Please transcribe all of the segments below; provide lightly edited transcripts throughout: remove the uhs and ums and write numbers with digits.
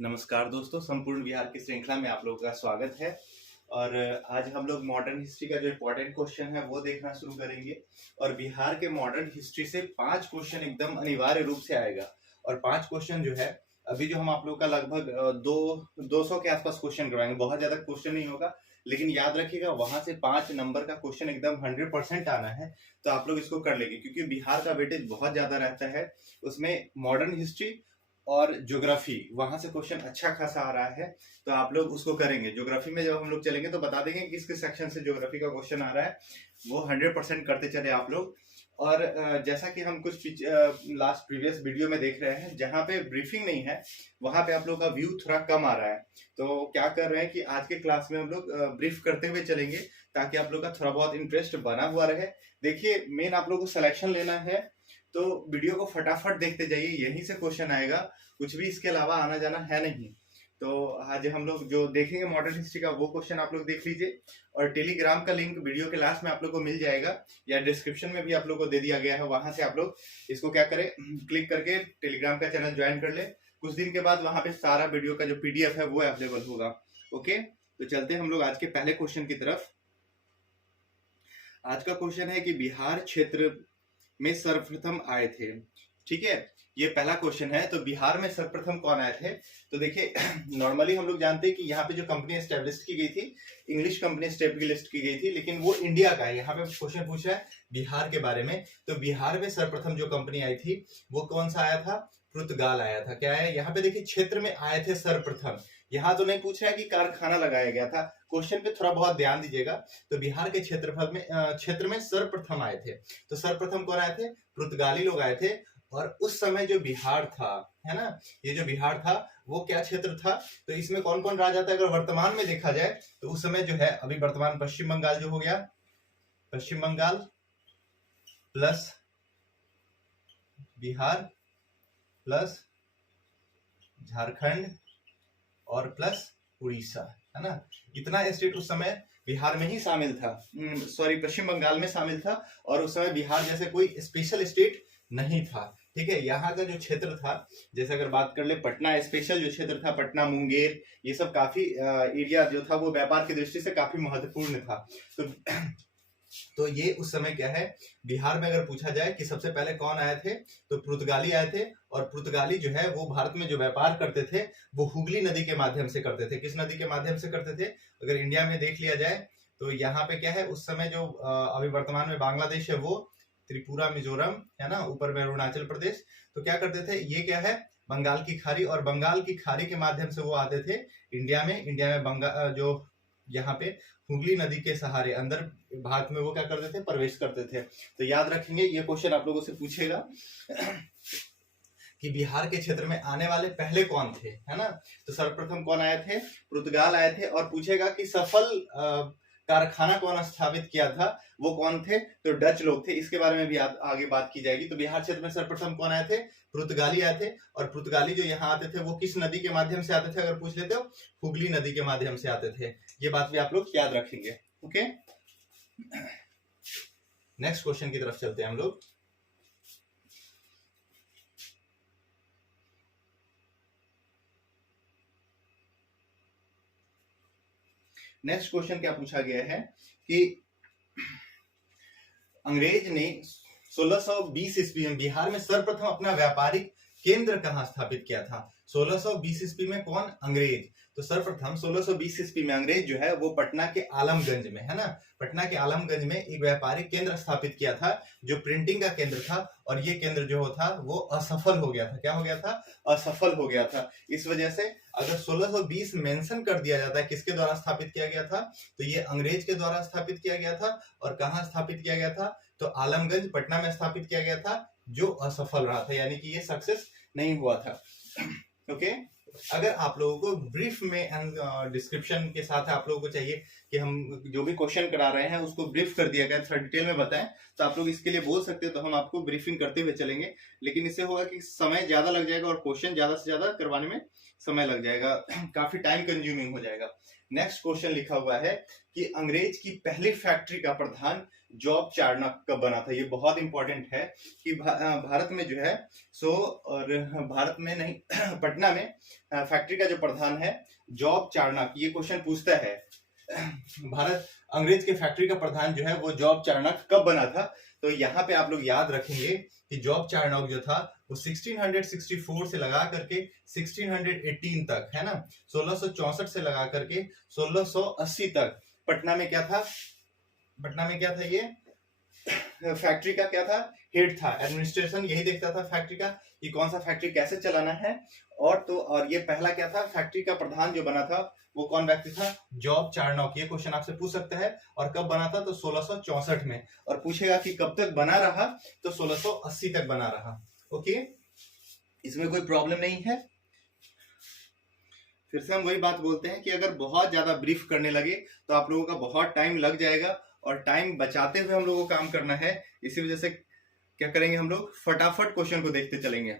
नमस्कार दोस्तों, संपूर्ण बिहार की श्रृंखला में आप लोगों का स्वागत है। और आज हम लोग मॉडर्न हिस्ट्री का जो इम्पोर्टेंट क्वेश्चन है वो देखना शुरू करेंगे। और बिहार के मॉडर्न हिस्ट्री से 5 क्वेश्चन एकदम अनिवार्य रूप से आएगा। और 5 क्वेश्चन जो है अभी जो हम आप लोग का लगभग 200 के आसपास क्वेश्चन करवाएंगे। बहुत ज्यादा क्वेश्चन नहीं होगा, लेकिन याद रखिएगा वहां से 5 नंबर का क्वेश्चन एकदम 100% आना है। तो आप लोग इसको कर लेंगे, क्योंकि बिहार का वेटेज बहुत ज्यादा रहता है। उसमें मॉडर्न हिस्ट्री और ज्योग्राफी वहां से क्वेश्चन अच्छा खासा आ रहा है। तो आप लोग उसको करेंगे। ज्योग्राफी में जब हम लोग चलेंगे तो बता देंगे किस किस सेक्शन से ज्योग्राफी का क्वेश्चन आ रहा है। वो 100% करते चले आप लोग। और जैसा कि हम कुछ लास्ट प्रीवियस वीडियो में देख रहे हैं, जहां पे ब्रीफिंग नहीं है वहां पे आप लोग का व्यू थोड़ा कम आ रहा है। तो क्या कर रहे हैं कि आज के क्लास में हम लोग ब्रीफ करते हुए चलेंगे, ताकि आप लोग का थोड़ा बहुत इंटरेस्ट बना हुआ रहे। देखिए, मेन आप लोग को सिलेक्शन लेना है, तो वीडियो को फटाफट देखते जाइए, यहीं से क्वेश्चन आएगा। कुछ भी इसके अलावा आना जाना है नहीं। तो आज हम लोग जो देखेंगे मॉडर्न हिस्ट्री का, वो क्वेश्चन आप लोग देख लीजिए। और टेलीग्राम का लिंक वीडियो के लास्ट में आप लोग को मिल जाएगा, या डिस्क्रिप्शन में भी आप लोग को दे दिया गया है। वहां से आप लोग इसको क्या करें, क्लिक करके टेलीग्राम का चैनल ज्वाइन कर ले। कुछ दिन के बाद वहां पे सारा वीडियो का जो पीडीएफ है वो अवेलेबल होगा। ओके, तो चलते हैं हम लोग आज के पहले क्वेश्चन की तरफ। आज का क्वेश्चन है कि बिहार क्षेत्र में सर्वप्रथम आए थे। ठीक है, ये पहला क्वेश्चन है। तो बिहार में सर्वप्रथम कौन आए थे? तो देखिए, नॉर्मली हम लोग जानते हैं कि यहाँ पे जो कंपनी एस्टेब्लिश की गई थी, इंग्लिश कंपनी एस्टेब्लिश की गई थी, लेकिन वो इंडिया का है। यहाँ पे क्वेश्चन पूछा है बिहार के बारे में। तो बिहार में सर्वप्रथम जो कंपनी आई थी वो कौन सा आया था? पुर्तगाल आया था। क्या है यहाँ पे? देखिए, क्षेत्र में आए थे सर्वप्रथम। यहाँ तो नहीं पूछ रहा है कि कारखाना लगाया गया था। क्वेश्चन पे थोड़ा बहुत ध्यान दीजिएगा। तो बिहार के क्षेत्र में सर्वप्रथम आए थे। तो सर्वप्रथम कौन आए थे? पुर्तगाली लोग आए थे। और उस समय जो बिहार था, है ना, ये जो बिहार था वो क्या क्षेत्र था? तो इसमें कौन कौन राज आता है अगर वर्तमान में देखा जाए तो उस समय जो है, अभी वर्तमान पश्चिम बंगाल जो हो गया, पश्चिम बंगाल प्लस बिहार प्लस झारखंड और प्लस उड़ीसा, है ना। इतना स्टेट उस समय बिहार में ही शामिल था, सॉरी पश्चिम बंगाल में शामिल था। और उस समय बिहार जैसे कोई स्पेशल स्टेट नहीं था। ठीक है, यहाँ का जो क्षेत्र था, जैसे अगर बात कर ले, पटना स्पेशल जो क्षेत्र था, पटना मुंगेर, ये सब काफी एरिया जो था वो व्यापार की दृष्टि से काफी महत्वपूर्ण था। तो ये उस समय क्या है, बिहार में अगर पूछा जाए कि सबसे पहले कौन आए थे, तो पुर्तगाली आए थे। और पुर्तगाली जो है वो भारत में जो व्यापार करते थे वो हुगली नदी के माध्यम से करते थे। किस नदी के माध्यम से करते थे? अगर इंडिया में देख लिया जाए तो यहाँ पे क्या है, उस समय जो अभी वर्तमान में बांग्लादेश है, वो त्रिपुरा, मिजोरम, है ना, ऊपर में अरुणाचल प्रदेश। तो क्या करते थे, ये क्या है, बंगाल की खाड़ी, और बंगाल की खाड़ी के माध्यम से वो आते थे इंडिया में बंगाल जो यहाँ पे हुगली नदी के सहारे अंदर भारत में वो क्या करते थे, प्रवेश करते थे। तो याद रखेंगे, ये क्वेश्चन आप लोगों से पूछेगा कि बिहार के क्षेत्र में आने वाले पहले कौन थे, है ना। तो सर्वप्रथम कौन आए थे? पुर्तगाल आए थे। और पूछेगा कि सफल कारखाना कौन स्थापित किया था, वो कौन थे? तो डच लोग थे। इसके बारे में भी आगे बात की जाएगी। तो बिहार क्षेत्र में सर्वप्रथम कौन आए थे? पुर्तगाली आए थे। और पुर्तगाली जो यहाँ आते थे वो किस नदी के माध्यम से आते थे? अगर पूछ लेते हो, हुगली नदी के माध्यम से आते थे। ये बात भी आप लोग याद रखेंगे। ओके, नेक्स्ट क्वेश्चन की तरफ चलते हैं हम लोग। नेक्स्ट क्वेश्चन क्या पूछा गया है कि अंग्रेज ने 1620 ईस्वी में बिहार में सर्वप्रथम अपना व्यापारिक केंद्र कहां स्थापित किया था? 1620 ईस्वी में कौन? अंग्रेज। तो सर्वप्रथम 1620 ईस्वी में अंग्रेज जो है वो पटना के आलमगंज में, है ना, पटना के आलमगंज में एक व्यापारिक केंद्र स्थापित किया था, जो प्रिंटिंग का केंद्र था। और ये केंद्र जो था वो असफल हो गया था। क्या हो गया था? असफल हो गया था। इस वजह से अगर 1620 मेंशन कर दिया जाता है किसके द्वारा स्थापित किया गया था, तो ये अंग्रेज के द्वारा स्थापित किया गया था। और कहाँ स्थापित किया गया था? तो आलमगंज पटना में स्थापित किया गया था, जो असफल रहा था, यानी कि ये सक्सेस नहीं हुआ था। ओके, अगर आप लोगों को ब्रीफ में डिस्क्रिप्शन के साथ आप लोगों को चाहिए कि हम जो भी क्वेश्चन करा रहे हैं उसको ब्रीफ कर दिया गया, थोड़ा डिटेल में बताएं, तो आप लोग इसके लिए बोल सकते हैं। तो हम आपको ब्रीफिंग करते हुए चलेंगे, लेकिन इससे होगा कि समय ज्यादा लग जाएगा और क्वेश्चन ज्यादा से ज्यादा करवाने में समय लग जाएगा, काफी टाइम कंज्यूमिंग हो जाएगा। नेक्स्ट क्वेश्चन लिखा हुआ है कि अंग्रेज की पहली फैक्ट्री का प्रधान जॉब चार्नक कब बना था। ये बहुत इंपॉर्टेंट है कि भारत में जो है और भारत में नहीं पटना में फैक्ट्री का जो प्रधान है जॉब चार्नक, ये क्वेश्चन पूछता है भारत अंग्रेज के फैक्ट्री का प्रधान जो है वो जॉब चार्नक कब बना था। तो यहाँ पे आप लोग याद रखेंगे कि जॉब चार्नक जो था वो 1664 से लगा करके 1618 तक, है ना, 1664 से लगा करके 1680 तक पटना में क्या था, ये फैक्ट्री का क्या था, हेड था, एडमिनिस्ट्रेशन यही देखता था फैक्ट्री का कि कौन सा फैक्ट्री कैसे चलाना है। और ये पहला क्या था, फैक्ट्री का प्रधान जो बना था वो कौन व्यक्ति था, जॉब चार्नक। ये क्वेश्चन आपसे पूछ सकता है। और कब बना था, तो 1664 में। और पूछेगा कि कब तक बना रहा, तो 1680 तक बना रहा। ओके, इसमें कोई प्रॉब्लम नहीं है। फिर से हम वही बात बोलते हैं कि अगर बहुत ज्यादा ब्रीफ करने लगे तो आप लोगों का बहुत टाइम लग जाएगा, और टाइम बचाते हुए हम लोगों को काम करना है। इसी वजह से क्या करेंगे, हम लोग फटाफट क्वेश्चन को देखते चलेंगे।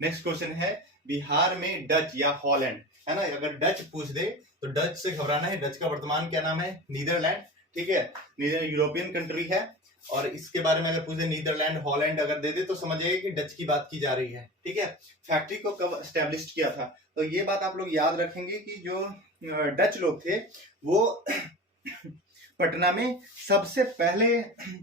नेक्स्ट क्वेश्चन है, बिहार में डच या हॉलैंड, है ना, अगर डच पूछ दे तो डच से घबराना है। डच का वर्तमान क्या नाम है, नीदरलैंड, ठीक है, नीदर यूरोपियन कंट्री है। और इसके बारे में अगर पूछ दे नीदरलैंड, हॉलैंड अगर दे दे तो समझिए कि डच की बात की जा रही है, ठीक है। फैक्ट्री को कब एस्टेब्लिश किया था, तो ये बात आप लोग याद रखेंगे कि जो डच लोग थे वो पटना में सबसे पहले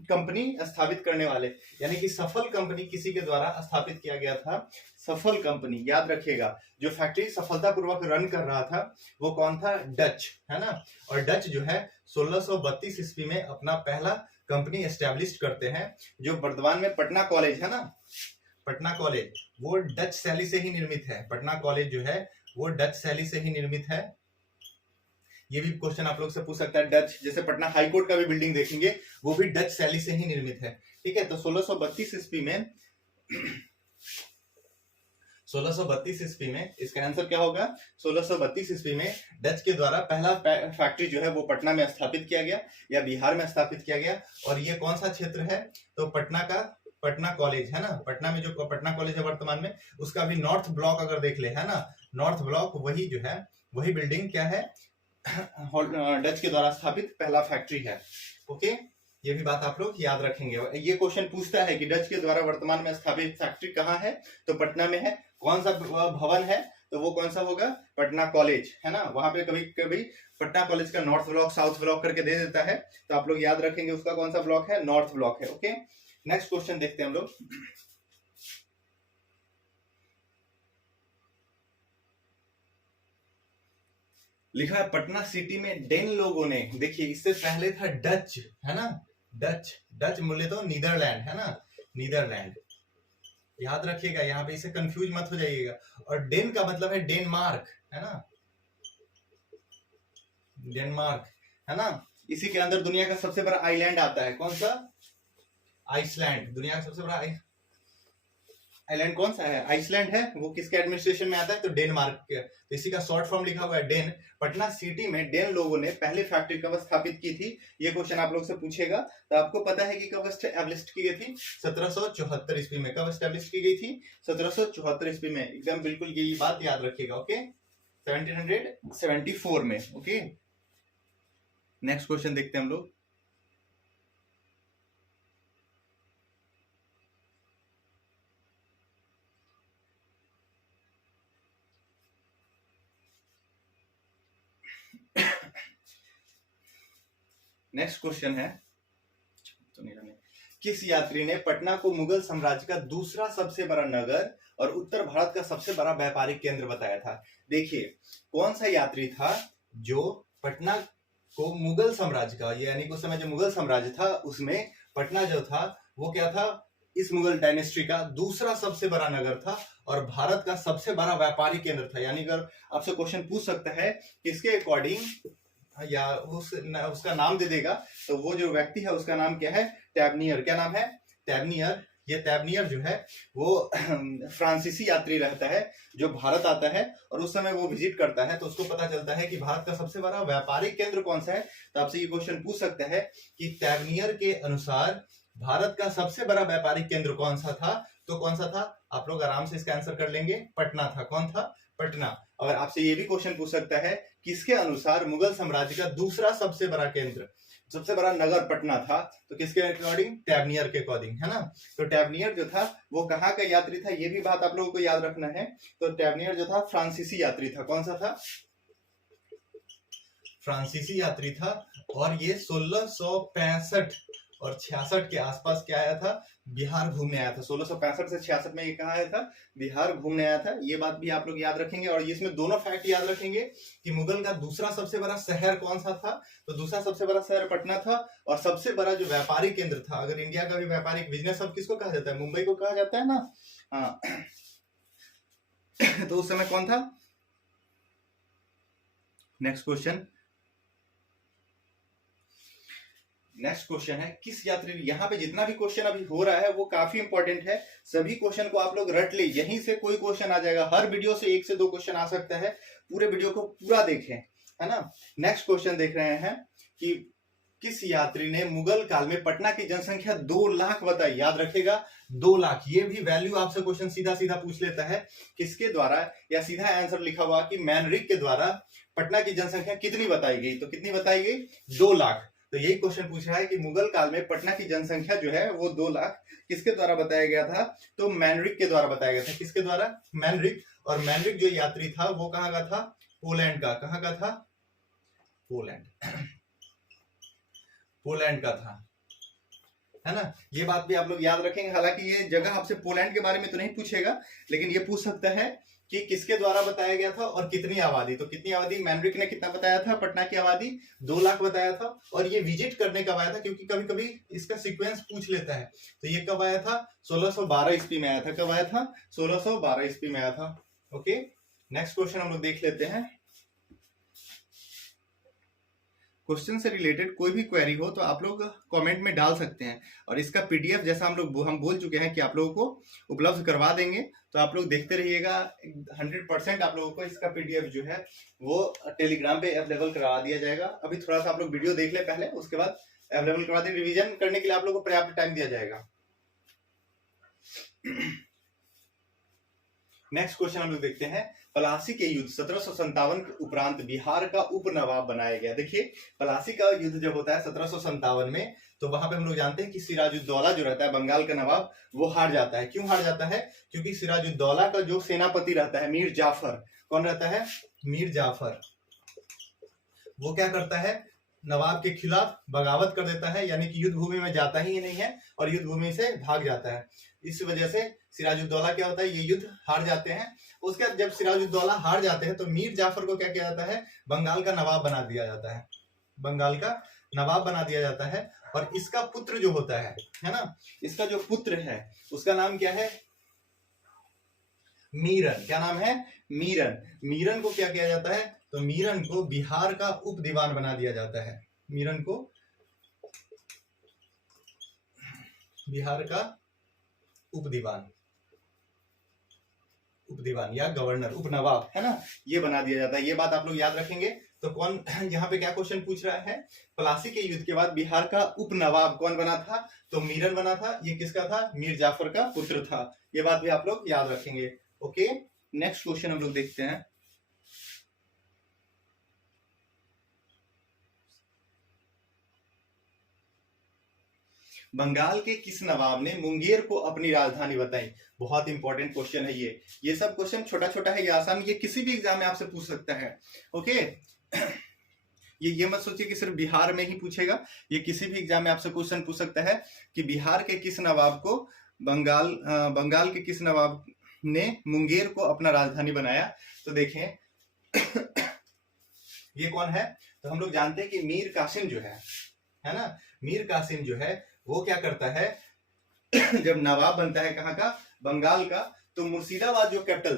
कंपनी स्थापित करने वाले, यानी कि सफल कंपनी किसी के द्वारा स्थापित किया गया था। सफल कंपनी याद रखिएगा, जो फैक्ट्री सफलतापूर्वक रन कर रहा था वो कौन था, डच, है ना। और डच जो है 1632 ईस्वी में अपना पहला कंपनी एस्टेब्लिश करते हैं। जो वर्तमान में पटना कॉलेज है ना, पटना कॉलेज वो डच शैली से ही निर्मित है। पटना कॉलेज जो है वो डच शैली से ही निर्मित है। ये भी क्वेश्चन आप लोग से पूछ सकता है। डच, जैसे पटना हाई कोर्ट का भी बिल्डिंग देखेंगे वो भी डच शैली से ही निर्मित है, ठीक है। तो 1632 ईस्वी में 1632 ईस्वी में इसका आंसर क्या होगा, 1632 ईस्वी में डच के द्वारा पहला फैक्ट्री जो है वो पटना में स्थापित किया गया या बिहार में स्थापित किया गया। और ये कौन सा क्षेत्र है, तो पटना का पटना कॉलेज, है ना। पटना में जो पटना कॉलेज है वर्तमान में, उसका भी नॉर्थ ब्लॉक अगर देख ले, है ना, नॉर्थ ब्लॉक वही जो है वही बिल्डिंग क्या है, डच के द्वारा स्थापित पहला फैक्ट्री है। ओके, ये भी बात आप लोग याद रखेंगे। ये क्वेश्चन पूछता है कि डच के द्वारा वर्तमान में स्थापित फैक्ट्री कहाँ है, तो पटना में है। कौन सा भवन है, तो वो कौन सा होगा, पटना कॉलेज, है ना। वहां पे कभी कभी पटना कॉलेज का नॉर्थ ब्लॉक साउथ ब्लॉक करके दे देता है, तो आप लोग याद रखेंगे उसका कौन सा ब्लॉक है, नॉर्थ ब्लॉक है। ओके, नेक्स्ट क्वेश्चन देखते हैं हम लोग। लिखा है पटना सिटी में डेन लोगों ने, देखिए इससे पहले था डच, है ना, डच मूल्य तो नीदरलैंड, है ना, नीदरलैंड याद रखिएगा, यहाँ पे इसे कंफ्यूज मत हो जाइएगा। और डेन का मतलब है डेनमार्क, है ना, डेनमार्क, है ना। इसी के अंदर दुनिया का सबसे बड़ा आइलैंड आता है, कौन सा, आइसलैंड। दुनिया का सबसे बड़ा आइलैंड कौन सा है, आइसलैंड है। वो किसके एडमिनिस्ट्रेशन में आता है, तो डेनमार्क के। तो इसी का शॉर्ट फॉर्म लिखा हुआ है डेन। पटना सिटी में डेन लोगों ने पहली फैक्ट्री कब स्थापित की थी, ये क्वेश्चन आप लोग से पूछेगा। तो आपको पता है कि कब एस्टेब्लिश की गई थी, 1774 ईस्वी में। कब एस्टेब्लिश की गई थी, 1774 ईस्वी में, एकदम बिल्कुल यही बात याद रखिएगा। ओके, 1774 में। ओके, नेक्स्ट क्वेश्चन देखते हैं हम लोग। नेक्स्ट क्वेश्चन है, किस यात्री ने पटना को मुगल साम्राज्य का दूसरा सबसे बड़ा नगर और उत्तर भारत का सबसे बड़ा व्यापारिक केंद्र बताया था। देखिए कौन सा यात्री था जो पटना को मुगल साम्राज्य का, यानी कि उस समय जो मुगल साम्राज्य था उसमें पटना जो था वो क्या था, इस मुगल डायनेस्टी का दूसरा सबसे बड़ा नगर था और भारत का सबसे बड़ा व्यापारिक केंद्र था। यानी अगर आपसे क्वेश्चन पूछ सकता है किसके अकॉर्डिंग, या उसका नाम दे देगा, तो वो जो व्यक्ति है उसका नाम क्या है, टैबनियर। क्या नाम है, टैबनियर। ये टैबनियर जो है वो फ्रांसीसी यात्री रहता है जो भारत आता है और उस समय वो विजिट करता है, तो उसको पता चलता है कि भारत का सबसे बड़ा व्यापारिक केंद्र कौन सा है। तो आपसे ये क्वेश्चन पूछ सकता है कि टैबनियर के अनुसार भारत का सबसे बड़ा व्यापारिक केंद्र कौन सा था, तो कौन सा था, आप लोग आराम से इसका आंसर कर लेंगे, पटना था। कौन था, पटना। और आपसे ये भी क्वेश्चन पूछ सकता है किसके अनुसार मुगल साम्राज्य का दूसरा सबसे बड़ा केंद्र, सबसे बड़ा नगर पटना था, तो किसके अकॉर्डिंग, टैबनियर के अकॉर्डिंग, है ना। तो टैबनियर जो था वो कहाँ का यात्री था, ये भी बात आप लोगों को याद रखना है। तो टैबनियर जो था फ्रांसीसी यात्री था। कौन सा था, फ्रांसीसी यात्री था। और ये 1665 और 66 के आसपास क्या आया था, बिहार घूमने आया था। 1665 से 66 में ये कहाँ आया था, बिहार घूमने आया था। ये बात भी आप लोग याद रखेंगे। और इसमें दोनों फैक्ट याद रखेंगे कि मुगल का दूसरा सबसे बड़ा शहर कौन सा था, तो दूसरा सबसे बड़ा शहर पटना था। और सबसे बड़ा जो व्यापारिक केंद्र था, अगर इंडिया का भी व्यापारिक बिजनेस अब किसको कहा जाता है, मुंबई को कहा जाता है ना, हाँ। तो उस समय कौन था। नेक्स्ट क्वेश्चन है, किस यात्री, यहाँ पे जितना भी क्वेश्चन अभी हो रहा है वो काफी इंपॉर्टेंट है। सभी क्वेश्चन को आप लोग रट ले, यहीं से कोई क्वेश्चन आ जाएगा। हर वीडियो से 1 से 2 क्वेश्चन आ सकता है। पूरे वीडियो को पूरा देखें, है ना। नेक्स्ट क्वेश्चन देख रहे हैं कि किस यात्री ने मुगल काल में पटना की जनसंख्या 2 लाख बताई। याद रखेगा 2 लाख, ये भी वैल्यू आपसे क्वेश्चन सीधा सीधा पूछ लेता है किसके द्वारा, या सीधा आंसर लिखा हुआ कि मैनरिक के द्वारा पटना की जनसंख्या कितनी बताई गई, तो कितनी बताई गई, 2 लाख। तो यही क्वेश्चन पूछ रहा है कि मुगल काल में पटना की जनसंख्या जो है वो 2 लाख किसके द्वारा बताया गया था, तो मैनरिक के द्वारा बताया गया था। किसके द्वारा, मैनरिक। और मैनरिक जो यात्री था वो कहाँ का था, पोलैंड का। कहाँ का था, पोलैंड का था, है ना। ये बात भी आप लोग याद रखेंगे। हालांकि ये जगह आपसे पोलैंड के बारे में तो नहीं पूछेगा, लेकिन ये पूछ सकता है कि किसके द्वारा बताया गया था और कितनी आबादी। तो कितनी आबादी, मैनरिक ने कितना बताया था, पटना की आबादी 2 लाख बताया था। और ये विजिट करने कब आया था, क्योंकि कभी कभी इसका सीक्वेंस पूछ लेता है। तो ये कब आया था, 1612 ईस्वी में आया था। कब आया था, 1612 ईस्वी में आया था। ओके, नेक्स्ट क्वेश्चन हम लोग देख लेते हैं। क्वेश्चन से रिलेटेड कोई भी क्वेरी हो तो आप लोग कमेंट में डाल सकते हैं। और इसका पीडीएफ जैसा हम बोल चुके हैं कि आप लोगों को उपलब्ध करवा देंगे, तो आप लोग देखते रहिएगा। 100% आप लोगों को इसका पीडीएफ जो है वो टेलीग्राम पे अवेलेबल करवा दिया जाएगा। अभी थोड़ा सा आप लोग वीडियो देख ले पहले, उसके बाद अवेलेबल करवा दें। रिविजन करने के लिए आप लोगों को पर्याप्त टाइम दिया जाएगा। नेक्स्ट क्वेश्चन हम लोग देखते हैं। पलासी के युद्ध 1757 के उपरांत बिहार का उप नवाब बनाया गया। देखिए, पलासी का युद्ध जब होता है 1757 में, तो वहां पे हम लोग जानते हैं कि सिराजुद्दौला जो रहता है बंगाल का नवाब, वो हार जाता है। क्यों हार जाता है, क्योंकि सिराजुद्दौला का जो सेनापति रहता है मीर जाफर, कौन रहता है, मीर जाफर, वो क्या करता है, नवाब के खिलाफ बगावत कर देता है, यानी कि युद्ध भूमि में जाता ही नहीं है और युद्ध भूमि से भाग जाता है। इस वजह से सिराजुद्दौला क्या होता है, ये युद्ध हार जाते हैं। उसके बाद जब सिराजुद्दौला हार जाते हैं तो मीर जाफर को क्या किया जाता है, बंगाल का नवाब बना दिया जाता है, बंगाल का नवाब बना दिया जाता है। और इसका पुत्र जो होता है ना, इसका जो पुत्र है उसका नाम क्या है, मीरन। क्या नाम है, मीरन। मीरन को क्या किया जाता है, तो मीरन को बिहार का उप दीवान बना दिया जाता है। मीरन को बिहार का उप दीवान या गवर्नर, उप नवाब, है ना, ये बना दिया जाता है। ये बात आप लोग याद रखेंगे। तो कौन, यहाँ पे क्या क्वेश्चन पूछ रहा है, पलासी के युद्ध के बाद बिहार का उप नवाब कौन बना था, तो मीरन बना था। ये किसका था, मीर जाफर का पुत्र था। ये बात भी आप लोग याद रखेंगे। ओके, नेक्स्ट क्वेश्चन हम लोग देखते हैं। बंगाल के किस नवाब ने मुंगेर को अपनी राजधानी बताई। बहुत इंपॉर्टेंट क्वेश्चन है ये सब क्वेश्चन छोटा छोटा है, ये आसान, ये किसी भी एग्जाम में आपसे पूछ सकता है। ओके, ये मत सोचिए कि सिर्फ बिहार में ही पूछेगा, ये किसी भी एग्जाम में आपसे क्वेश्चन पूछ सकता है कि बिहार के किस नवाब को बंगाल के किस नवाब ने मुंगेर को अपना राजधानी बनाया। तो देखें ये कौन है, तो हम लोग जानते हैं कि मीर कासिम जो है ना, मीर कासिम जो है वो क्या करता है जब नवाब बनता है कहाँ का, बंगाल का, तो मुर्शिदाबाद जो कैपिटल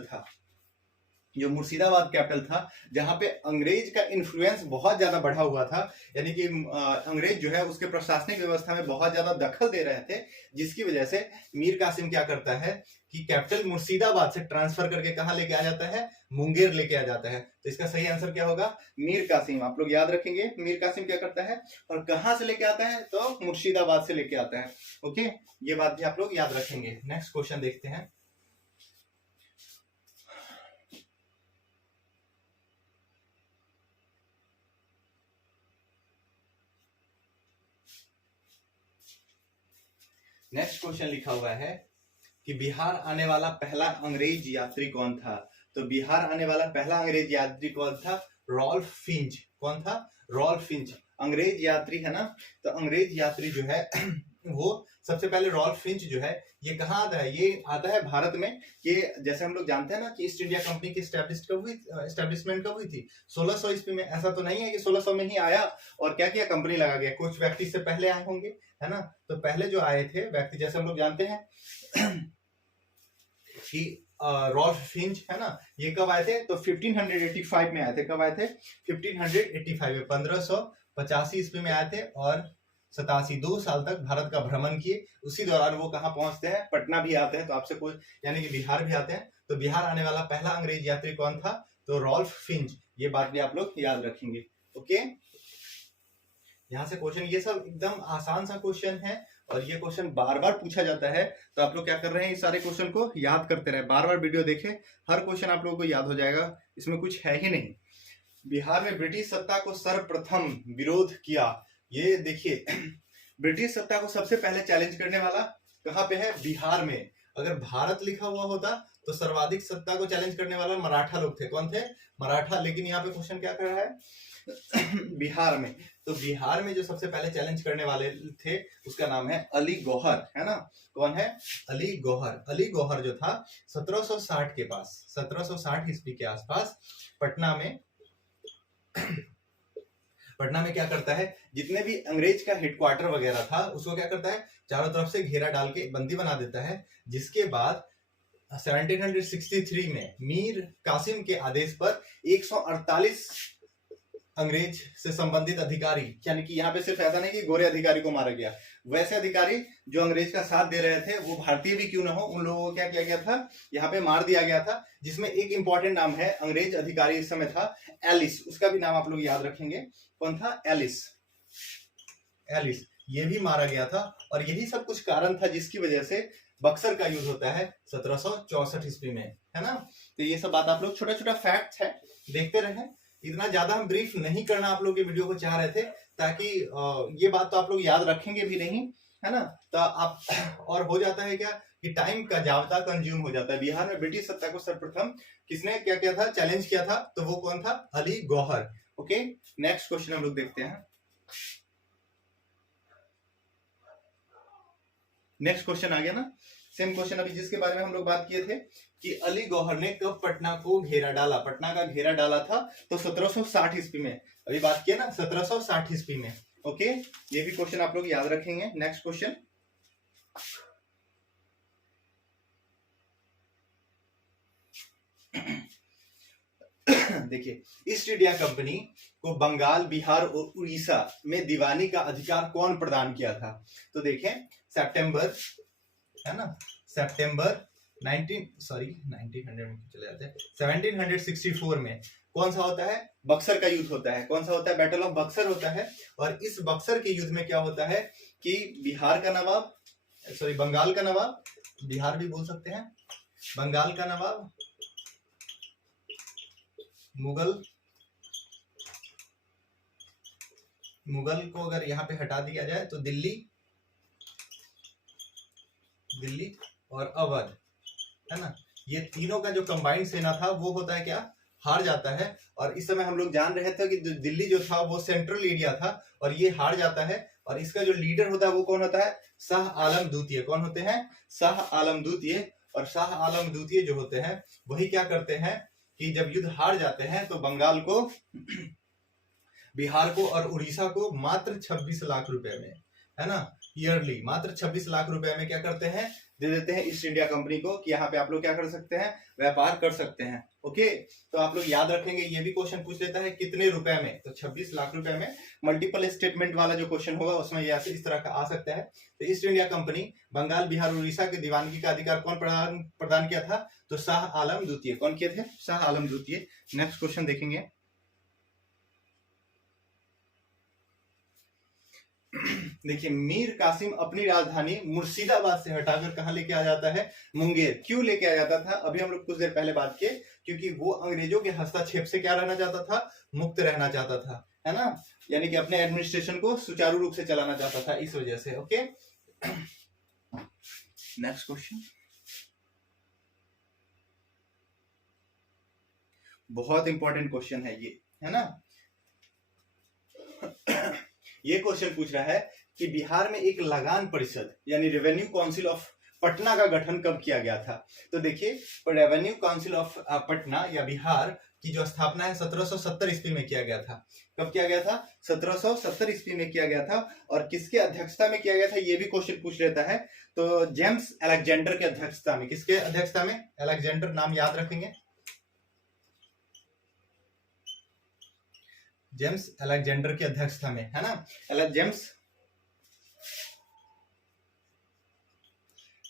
था, जहां पे अंग्रेज का इन्फ्लुएंस बहुत ज्यादा बढ़ा हुआ था, यानी कि अंग्रेज जो है उसके प्रशासनिक व्यवस्था में बहुत ज्यादा दखल दे रहे थे, जिसकी वजह से मीर कासिम क्या करता है कि कैपिटल मुर्शिदाबाद से ट्रांसफर करके कहाँ लेके आ जाता है, मुंगेर लेके आ जाता है। तो इसका सही आंसर क्या होगा, मीर कासिम। आप लोग याद रखेंगे मीर कासिम क्या करता है और कहां से लेके आता है, तो मुर्शिदाबाद से लेके आता है। ओके, ये बात भी आप लोग याद रखेंगे। नेक्स्ट क्वेश्चन देखते हैं। नेक्स्ट क्वेश्चन लिखा हुआ है कि बिहार आने वाला पहला अंग्रेज यात्री कौन था। तो बिहार आने वाला पहला अंग्रेज यात्री कौन था? Ralph Fitch. कौन था? रॉल्फ फिंच अंग्रेज यात्री है ना। तो अंग्रेज यात्री जो है वो सबसे पहले रॉल्फ फिंच जो है ये कहाँ आता है? ये आता है भारत में। ये जैसे हम लोग जानते हैं ना कि ईस्ट इंडिया कंपनी की एस्टेब्लिशमेंट कब हुई थी? 1600 ईस्वी में। ऐसा तो नहीं है कि 1600 में ही आया और क्या किया, कंपनी लगा गया। कुछ व्यक्ति से पहले आए होंगे, है ना। तो पहले जो आए थे व्यक्ति, जैसे हम लोग जानते हैं कि रॉल्फ फिंच है ना, ये कब आए थे? तो 1585 में आए थे। कब आए थे? 1585 में, 1585 ईस्वी में आए थे और 2 साल तक भारत का भ्रमण किए। उसी दौरान वो कहाँ पहुंचते हैं? पटना भी आते हैं। तो आपसे कोई यानी कि बिहार भी आते हैं। तो बिहार आने वाला पहला अंग्रेज यात्री कौन था? तो रॉल्फ फिंच। ये बात भी आप लोग याद रखेंगे। ओके, यहाँ से क्वेश्चन, ये सब एकदम आसान सा क्वेश्चन है और ये क्वेश्चन बार बार पूछा जाता है। तो आप लोग क्या कर रहे हैं, इस सारे क्वेश्चन को याद करते रहे, बार बार वीडियो देखें, हर क्वेश्चन आप लोगों को याद हो जाएगा। इसमें कुछ है ही नहीं। बिहार में ब्रिटिश सत्ता को सर्वप्रथम विरोध किया। ये देखिए ब्रिटिश सत्ता को सबसे पहले चैलेंज करने वाला कहाँ पे है? बिहार में। अगर भारत लिखा हुआ होता तो सर्वाधिक सत्ता को चैलेंज करने वाला मराठा लोग थे। कौन थे? मराठा। लेकिन यहाँ पे क्वेश्चन क्या कर रहा है बिहार में। तो बिहार में जो सबसे पहले चैलेंज करने वाले थे उसका नाम है अली गौहर, है ना। कौन है? अली गौहर। अली गौहर जो था 1760 के पास, 1760 ईस्वी के आसपास पटना में क्या करता है, जितने भी अंग्रेज का हेडक्वार्टर वगैरह था उसको क्या करता है, चारों तरफ से घेरा डाल के बंदी बना देता है। जिसके बाद 1763 में मीर कासिम के आदेश पर 148 अंग्रेज से संबंधित अधिकारी, यानी कि यहाँ पे सिर्फ ऐसा नहीं कि गोरे अधिकारी को मारा गया, वैसे अधिकारी जो अंग्रेज का साथ दे रहे थे वो भारतीय भी क्यों ना हो, उन लोगों को क्या किया गया था, यहाँ पे मार दिया गया था। जिसमें एक इंपॉर्टेंट नाम है, अंग्रेज अधिकारी इस समय था एलिस, उसका भी नाम आप लोग याद रखेंगे। कौन था? एलिस। एलिस ये भी मारा गया था। और यही सब कुछ कारण था जिसकी वजह से बक्सर का युद्ध होता है 1764 ईस्वी में, है ना। तो ये सब बात आप लोग, छोटा छोटा फैक्ट है, देखते रहे। इतना ज्यादा हम ब्रीफ नहीं करना आप लोग के वीडियो को चाह रहे थे, ताकि ये बात तो आप लोग याद रखेंगे भी नहीं, है ना। तो आप और हो जाता है क्या कि टाइम का जावता कंज्यूम हो जाता है। बिहार में ब्रिटिश सत्ता को सर्वप्रथम किसने क्या किया था, चैलेंज किया था, तो वो कौन था? Ali Gauhar. Okay, next question हम लोग देखते हैं। नेक्स्ट क्वेश्चन आ गया ना, सेम क्वेश्चन अभी जिसके बारे में हम लोग बात किए थे कि अली गौहर ने कब पटना को घेरा डाला। पटना का घेरा डाला था तो 1760 ईस्वी में। अभी बात किया ना 1760 ईस्वी में। ओके, ये भी क्वेश्चन आप लोग याद रखेंगे। नेक्स्ट क्वेश्चन, देखिए, ईस्ट इंडिया कंपनी को बंगाल, बिहार और उड़ीसा में दीवानी का अधिकार कौन प्रदान किया था? तो देखें, सितंबर, है ना, सितंबर 1900 में चले जाते हैं, 1764 में कौन सा होता है? बक्सर का युद्ध होता है। कौन सा होता है? बैटल ऑफ बक्सर होता है। और इस बक्सर के युद्ध में क्या होता है कि बिहार का नवाब, बंगाल का नवाब, बिहार भी बोल सकते हैं, बंगाल का नवाब, मुगल को अगर यहाँ पे हटा दिया जाए तो दिल्ली और अवध, है ना, ये तीनों का जो कंबाइंड सेना था वो होता है क्या? हार जाता है। और इस समय हम लोग जान रहे थे कि दिल्ली जो था वो सेंट्रल एरिया था और ये हार जाता है। और इसका जो लीडर होता है वो कौन होता है? शाह आलम द्वितीय। कौन होते हैं? शाह आलम द्वितीय। और शाह आलम द्वितीय जो होते हैं वही क्या करते हैं कि जब युद्ध हार जाते हैं तो बंगाल को, बिहार को और उड़ीसा को मात्र 26 लाख रुपए में, है ना, ईयरली मात्र 26 लाख रुपए में क्या करते हैं? दे देते हैं ईस्ट इंडिया कंपनी को कि यहाँ पे आप लोग क्या कर सकते हैं? व्यापार कर सकते हैं। ओके, तो आप लोग याद रखेंगे। ये भी क्वेश्चन पूछ लेता है कितने रुपए में, तो 26 लाख रुपए में। मल्टीपल स्टेटमेंट वाला जो क्वेश्चन होगा उसमें ये इस तरह का आ सकता है। तो East India Company Bengal, Bihar, Orissa के दीवानगी का अधिकार कौन प्रदान किया था? तो शाह आलम द्वितीय। कौन किए थे? शाह आलम द्वितीय। नेक्स्ट क्वेश्चन देखेंगे। देखिए, मीर कासिम अपनी राजधानी मुर्शिदाबाद से हटाकर कहां लेके आ जाता है? मुंगेर। क्यों लेके आ जाता था? अभी हम लोग कुछ देर पहले बात किए, क्योंकि वो अंग्रेजों के हस्तक्षेप से क्या रहना चाहता था? मुक्त रहना चाहता था, है ना, यानी कि अपने एडमिनिस्ट्रेशन को सुचारू रूप से चलाना चाहता था, इस वजह से। ओके, नेक्स्ट क्वेश्चन, बहुत इंपॉर्टेंट क्वेश्चन है ये, है ना। ये क्वेश्चन पूछ रहा है कि बिहार में एक लगान परिषद यानी रेवेन्यू काउंसिल ऑफ पटना का गठन कब किया गया था। तो देखिए, रेवेन्यू काउंसिल ऑफ पटना या बिहार की जो स्थापना है 1770 ईस्वी में किया गया था। कब किया गया था? 1770 ईस्वी में किया गया था। और किसके अध्यक्षता में किया गया था, ये भी क्वेश्चन पूछ लेता है। तो जेम्स अलेक्जेंडर के अध्यक्षता में। किसके अध्यक्षता में? अलेक्जेंडर, नाम याद रखेंगे, जेम्स अलेक्जेंडर की अध्यक्षता में, है ना।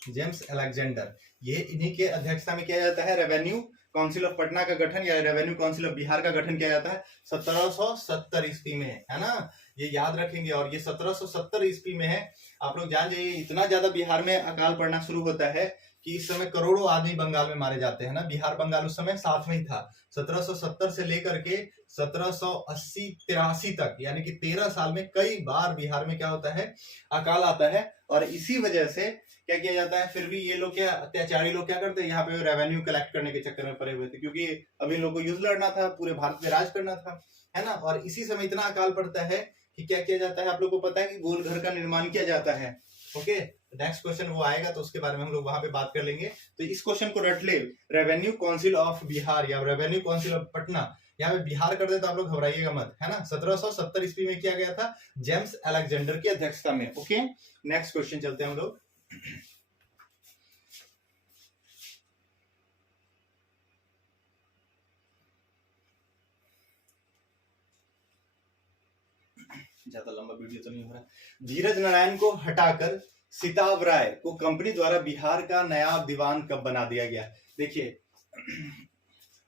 जेम्स अलेक्जेंडर, ये इन्हीं के अध्यक्षता में किया जाता है। रेवेन्यू काउंसिल ऑफ पटना का गठन या रेवेन्यू काउंसिल ऑफ बिहार का गठन किया जाता है 1770 ईस्वी में, है ना। ये याद रखेंगे। और ये 1770 ईस्वी में है। आप लोग जान जाइए, इतना ज्यादा बिहार में अकाल पड़ना शुरू होता है कि इस समय करोड़ों आदमी बंगाल में मारे जाते हैं ना। बिहार बंगाल उस समय साथ में ही था। 1770 से लेकर के 1780-83 तक, यानी कि 13 साल में कई बार बिहार में क्या होता है, अकाल आता है। और इसी वजह से क्या किया जाता है, फिर भी ये लोग क्या, अत्याचारी लोग क्या करते हैं, यहाँ पे रेवेन्यू कलेक्ट करने के चक्कर में पड़े हुए थे, क्योंकि अभी लोगों को युद्ध लड़ना था, पूरे भारत पे राज करना था, है ना। और इसी समय इतना अकाल पड़ता है कि क्या किया जाता है, आप लोग को पता है कि गोल घर का निर्माण किया जाता है। ओके, नेक्स्ट क्वेश्चन वो आएगा तो उसके बारे में हम लोग वहां पे बात कर लेंगे। तो इस क्वेश्चन को रट ले, रेवेन्यू काउंसिल ऑफ बिहार या रेवेन्यू काउंसिल ऑफ पटना, यहाँ पे बिहार कर दे तो आप लोग घबराइएगा मत, है ना। 1770 ईस्वी में किया गया था जेम्स अलेक्जेंडर की अध्यक्षता में। ओके, नेक्स्ट क्वेश्चन चलते हैं हम लोग। ज्यादा लंबा वीडियो तो नहीं हो रहा। धीरज नारायण को हटाकर सिताब राय को कंपनी द्वारा बिहार का नया दीवान कब बना दिया गया? देखिए,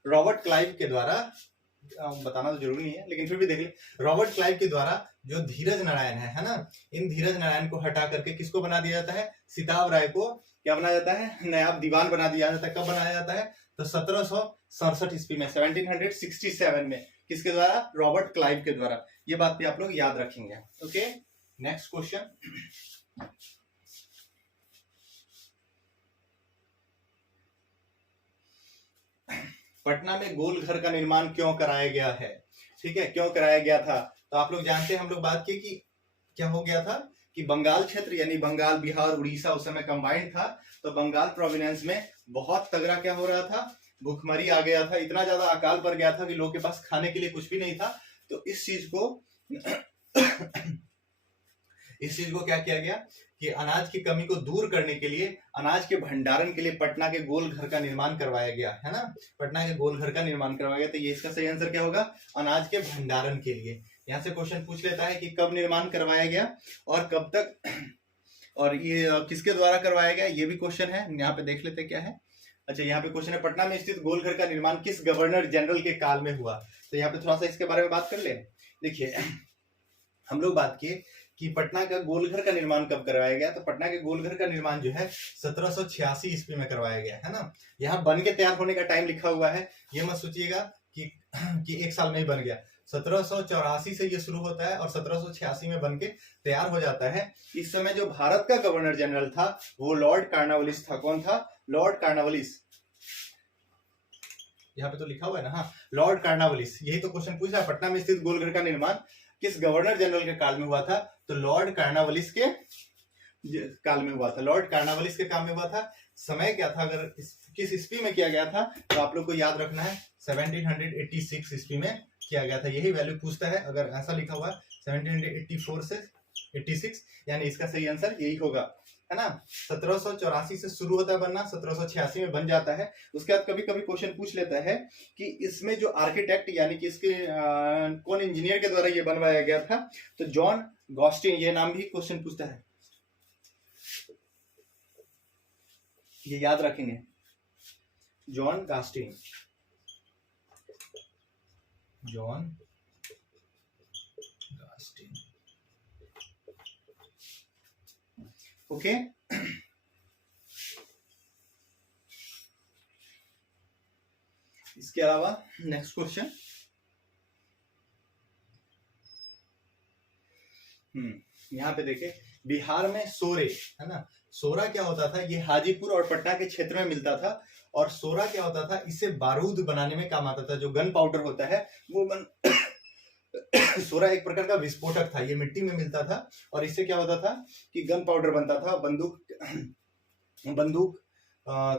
रॉबर्ट क्लाइव के द्वारा, बताना तो जरूरी नहीं है लेकिन फिर भी देख ले, रॉबर्ट क्लाइव के द्वारा जो धीरज नारायण है ना, इन धीरज नारायण को हटा करके किसको बना दिया जाता है? सिताब राय को क्या बनाया जाता है? नायब दीवान बना दिया जाता है। कब बनाया जाता है? तो 1767 ईस्वी में, 1767 में। किसके द्वारा? रॉबर्ट क्लाइव के द्वारा। ये बात भी आप लोग याद रखेंगे। Okay, next question. पटना में गोल घर का निर्माण क्यों कराया गया है? ठीक है, क्यों कराया गया था? तो आप लोग जानते हैं, हम लोग बात की कि क्या हो गया था कि बंगाल क्षेत्र यानी बंगाल, बिहार, उड़ीसा उस समय कंबाइंड था। तो बंगाल प्रोविडेंस में बहुत तगड़ा क्या हो रहा था? भूखमरी आ गया था। इतना ज्यादा अकाल पड़ गया था कि लोगों के पास खाने के लिए कुछ भी नहीं था। तो इस चीज को क्या किया गया कि अनाज की कमी को दूर करने के लिए, अनाज के भंडारण के लिए पटना के गोल घर का निर्माण करवाया गया, है ना। पटना के गोल घर का निर्माण करवाया गया। तो ये इसका सही आंसर क्या होगा? अनाज के भंडारण के लिए। यहाँ से क्वेश्चन पूछ लेता है कि कब निर्माण करवाया गया और कब तक, और ये किसके द्वारा करवाया गया, ये भी क्वेश्चन है। यहाँ पे देख लेते क्या है। अच्छा, यहाँ पे क्वेश्चन है, पटना में स्थित गोल घर का निर्माण किस गवर्नर जनरल के काल में हुआ? तो यहाँ पे थोड़ा सा इसके बारे में बात कर ले। देखिए, हम लोग बात किए कि पटना का गोलघर का निर्माण कब करवाया गया। तो पटना के गोलघर का निर्माण जो है 1786 ईस्वी में करवाया गया, है ना। यहाँ बन के तैयार होने का टाइम लिखा हुआ है, ये मत सोचिएगा कि एक साल में ही बन गया। 1784 से ये शुरू होता है और 1786 में बन के तैयार हो जाता है। इस समय जो भारत का गवर्नर जनरल था वो लॉर्ड कार्नवालिस था। कौन था? Lord Cornwallis. यहाँ पे तो लिखा हुआ है ना, हाँ, लॉर्ड कार्नवालिस। यही तो क्वेश्चन पूछा, पटना में स्थित गोलघर का निर्माण किस गवर्नर जनरल के काल में हुआ था? तो लॉर्ड कार्नवालिस के काल में हुआ था। लॉर्ड कार्नवालिस के काल में हुआ था। समय क्या था, अगर किस ईस्वी में किया गया था, तो आप लोग को याद रखना है 1786 ईस्वी में किया गया था। यही वैल्यू पूछता है, अगर ऐसा लिखा हुआ 1784 से 86, यानी इसका सही आंसर यही होगा, है ना। 1784 से शुरू होता है बनना, 1786 में बन जाता है। उसके बाद कभी कभी क्वेश्चन पूछ लेता है कि इसमें जो आर्किटेक्ट यानी कि इसके कौन इंजीनियर के द्वारा ये बनवाया गया था? तो जॉन गॉस्टिन, ये नाम भी क्वेश्चन पूछता है, ये याद रखेंगे, जॉन गॉस्टिन। जॉन गॉस्टिन। ओके, इसके अलावा नेक्स्ट क्वेश्चन, यहाँ पे देखे, बिहार में सोरे, है ना, सोरा क्या होता था, ये हाजीपुर और पटना के क्षेत्र में मिलता था। और सोरा क्या होता था, इससे बारूद बनाने में काम आता था। जो गन पाउडर होता है वो सोरा एक प्रकार का विस्फोटक था, ये मिट्टी में मिलता था और इससे क्या होता था कि गन पाउडर बनता था। बंदूक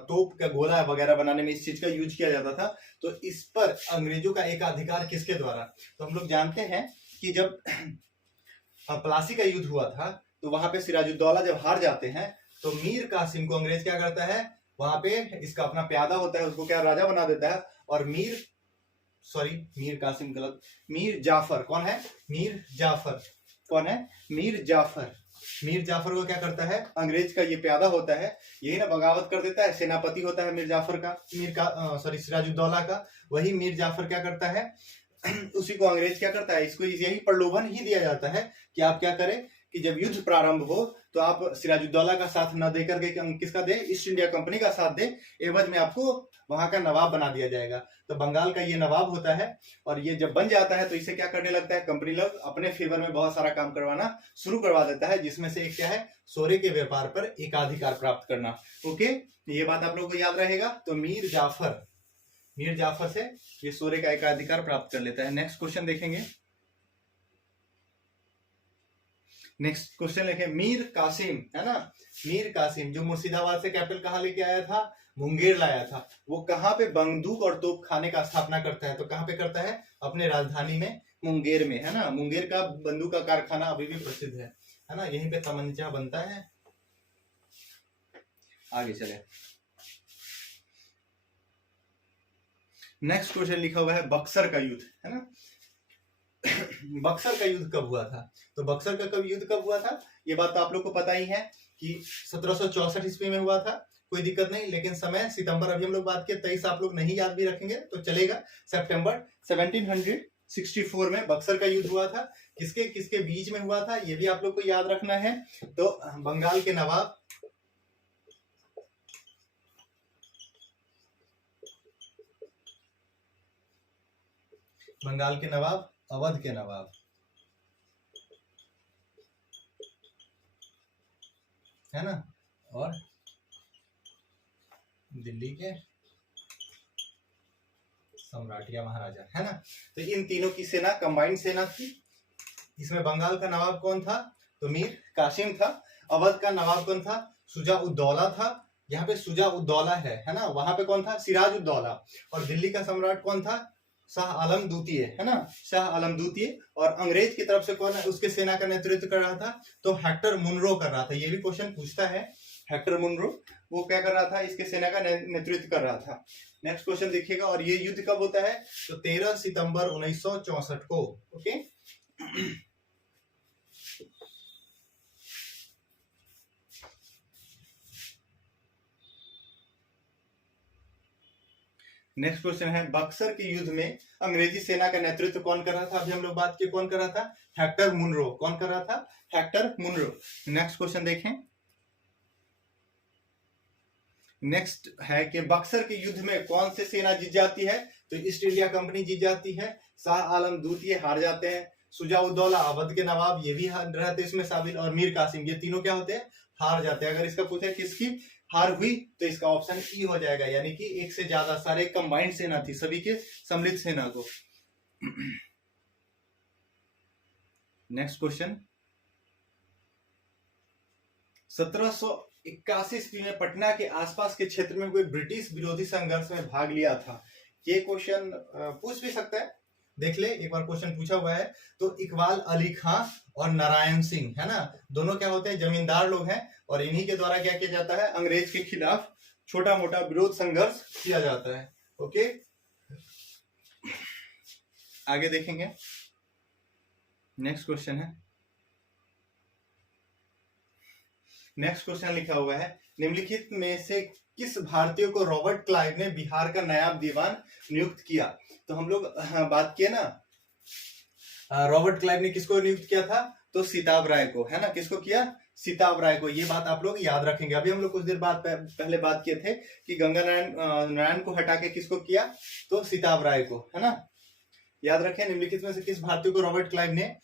तोप का गोला वगैरह बनाने में इस चीज का यूज किया जाता था। तो इस पर अंग्रेजों का एकाधिकार किसके द्वारा, तो हम लोग जानते हैं कि जब प्लासी का युद्ध हुआ था तो वहां पे सिराजुद्दौला जब हार जाते हैं तो मीर कासिम को अंग्रेज क्या करता है, वहां पे इसका अपना प्यादा होता है उसको क्या राजा बना देता है। और मीर कासिम गलत, मीर जाफर कौन है, मीर जाफर कौन है, मीर जाफर को क्या करता है, अंग्रेज का ये प्यादा होता है, यही ना बगावत कर देता है, सेनापति होता है मीर जाफर का, सिराजुद्दौला का। वही मीर जाफर क्या करता है, उसी को अंग्रेज क्या करता है, इसको यही प्रलोभन ही दिया जाता है कि आप क्या करें कि जब युद्ध प्रारंभ हो तो आप सिराजुद्दौला का साथ न देकर के किसका दे, ईस्ट इंडिया कंपनी का साथ दे, एवज में आपको वहां का नवाब बना दिया जाएगा। तो बंगाल का ये नवाब होता है और ये जब बन जाता है तो इसे क्या करने लगता है, कंपनी लोग अपने फेवर में बहुत सारा काम करवाना शुरू करवा देता है, जिसमें से एक क्या है, सोरे के व्यापार पर एकाधिकार प्राप्त करना। ओके, ये बात आप लोगों को याद रहेगा। तो मीर जाफर से ये सोरे का एकाधिकार प्राप्त कर लेता है। नेक्स्ट क्वेश्चन देखेंगे। नेक्स्ट क्वेश्चन लिखे, मीर कासिम है ना, मीर कासिम जो मुर्शिदाबाद से कैपिटल कहाँ लेके आया था, मुंगेर लाया था। वो कहाँ पे बंदूक और तोप खाने का स्थापना करता है, तो कहाँ पे करता है, अपने राजधानी में मुंगेर में, है ना। मुंगेर का बंदूक का कारखाना अभी भी प्रसिद्ध है ना, यहीं पे तमंचा बनता है। आगे चले, नेक्स्ट क्वेश्चन लिखा हुआ है बक्सर का युद्ध, है ना। बक्सर का युद्ध कब हुआ था, तो बक्सर का युद्ध कब हुआ था, ये बात तो आप लोग को पता ही है कि 1764 ईस्वी में हुआ था, कोई दिक्कत नहीं। लेकिन समय सितंबर, अभी हम लोग बात किए 23 आप लोग नहीं याद भी रखेंगे तो चलेगा। सितंबर 1764 में बक्सर का युद्ध हुआ था। किसके किसके बीच में हुआ था ये भी आप लोग को याद रखना है। तो बंगाल के नवाब अवध के नवाब, है ना, और दिल्ली के सम्राटिया महाराजा, है ना। तो इन तीनों की सेना कंबाइंड सेना थी। इसमें बंगाल का नवाब कौन था, तो मीर कासिम था। अवध का नवाब कौन था, शुजा-उद-दौला था। यहाँ पे शुजा-उद-दौला है ना, वहां पे कौन था, सिराज-उद-दौला। और दिल्ली का सम्राट कौन था, शाह आलम द्वितीय, है ना, शाह आलम द्वितीय। और अंग्रेज की तरफ से कौन है, उसके सेना का नेतृत्व कर रहा था, तो हेक्टर मुनरो कर रहा था। ये भी क्वेश्चन पूछता है, हेक्टर मुनरो वो क्या कर रहा था, इसके सेना का नेतृत्व कर रहा था। नेक्स्ट क्वेश्चन देखिएगा, और ये युद्ध कब होता है, तो 13 सितंबर 1964 को। ओके, नेक्स्ट क्वेश्चन है, बक्सर के युद्ध में अंग्रेजी सेना का नेतृत्व कौन कर रहा था, अभी हम लोग बात किए कौन कर रहा था, हेक्टर मुनरो। कौन कर रहा था, हेक्टर मुनरो। नेक्स्ट क्वेश्चन देखें। नेक्स्ट है कि बक्सर के युद्ध में कौन सी सेना जीत जाती है, तो ईस्ट इंडिया कंपनी जीत जाती है। शाह आलम द्वितीय हार जाते हैं। शुजा-उद-दौला अवध के नवाब ये भी रहते इसमें शामिल, और मीर कासिम ये तीनों क्या होते हैं, हार जाते हैं। अगर इसका पूछे किसकी हार हुई तो इसका ऑप्शन ई हो जाएगा, यानी कि एक से ज्यादा सारे कंबाइंड सेना थी, सभी के सम्मिलित सेना को। नेक्स्ट क्वेश्चन, 1781 ईस्वी में पटना के आसपास के क्षेत्र में हुए ब्रिटिश विरोधी संघर्ष में भाग लिया था। ये क्वेश्चन पूछ भी सकता है, देख ले एक बार क्वेश्चन पूछा हुआ है। तो इकबाल अली खां और नारायण सिंह, है ना, दोनों क्या होते हैं, जमींदार लोग हैं, और इन्हीं के द्वारा क्या किया जाता है, अंग्रेज के खिलाफ छोटा मोटा विरोध संघर्ष किया जाता है। ओके, आगे देखेंगे। नेक्स्ट क्वेश्चन है, नेक्स्ट क्वेश्चन लिखा हुआ है, निम्नलिखित में से किस भारतीय को रॉबर्ट क्लाइव ने बिहार का नायब दीवान नियुक्त किया। तो हम लोग बात किए ना, रॉबर्ट क्लाइव ने किसको नियुक्त किया था, तो सीताब राय को, है ना, किसको किया, सीताब राय को। ये बात आप लोग याद रखेंगे। अभी हम लोग कुछ देर बाद पहले बात किए थे कि गंगा नारायण को हटा के किसको किया, तो सीताब राय को, है ना, याद रखें। निम्नलिखित में से किस भारतीय को रॉबर्ट क्लाइव ने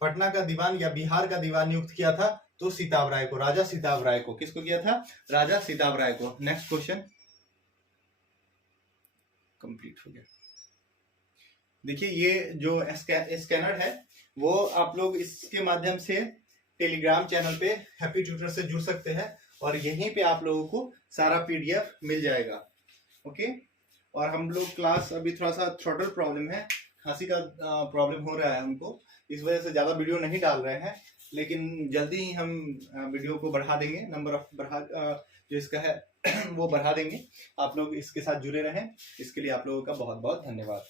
पटना का दीवान या बिहार का दीवान नियुक्त किया था? तो सिताब राय को, राजा सिताब राय को। किसको किया था? राजा सिताब राय को। नेक्स्ट क्वेश्चन कंप्लीट हो गया। देखिए ये जो स्कैनर है वो आप लोग इसके माध्यम से टेलीग्राम चैनल पे हैप्पी ट्यूटर से जुड़ सकते हैं और यहीं पे आप लोगों को सारा पीडीएफ मिल जाएगा। ओके, और हम लोग क्लास अभी थोड़ा सा थ्रोटल प्रॉब्लम है, खांसी का प्रॉब्लम हो रहा है हमको, इस वजह से ज्यादा वीडियो नहीं डाल रहे हैं, लेकिन जल्दी ही हम वीडियो को बढ़ा देंगे, नंबर ऑफ जो इसका है वो बढ़ा देंगे। आप लोग इसके साथ जुड़े रहें, इसके लिए आप लोगों का बहुत बहुत धन्यवाद।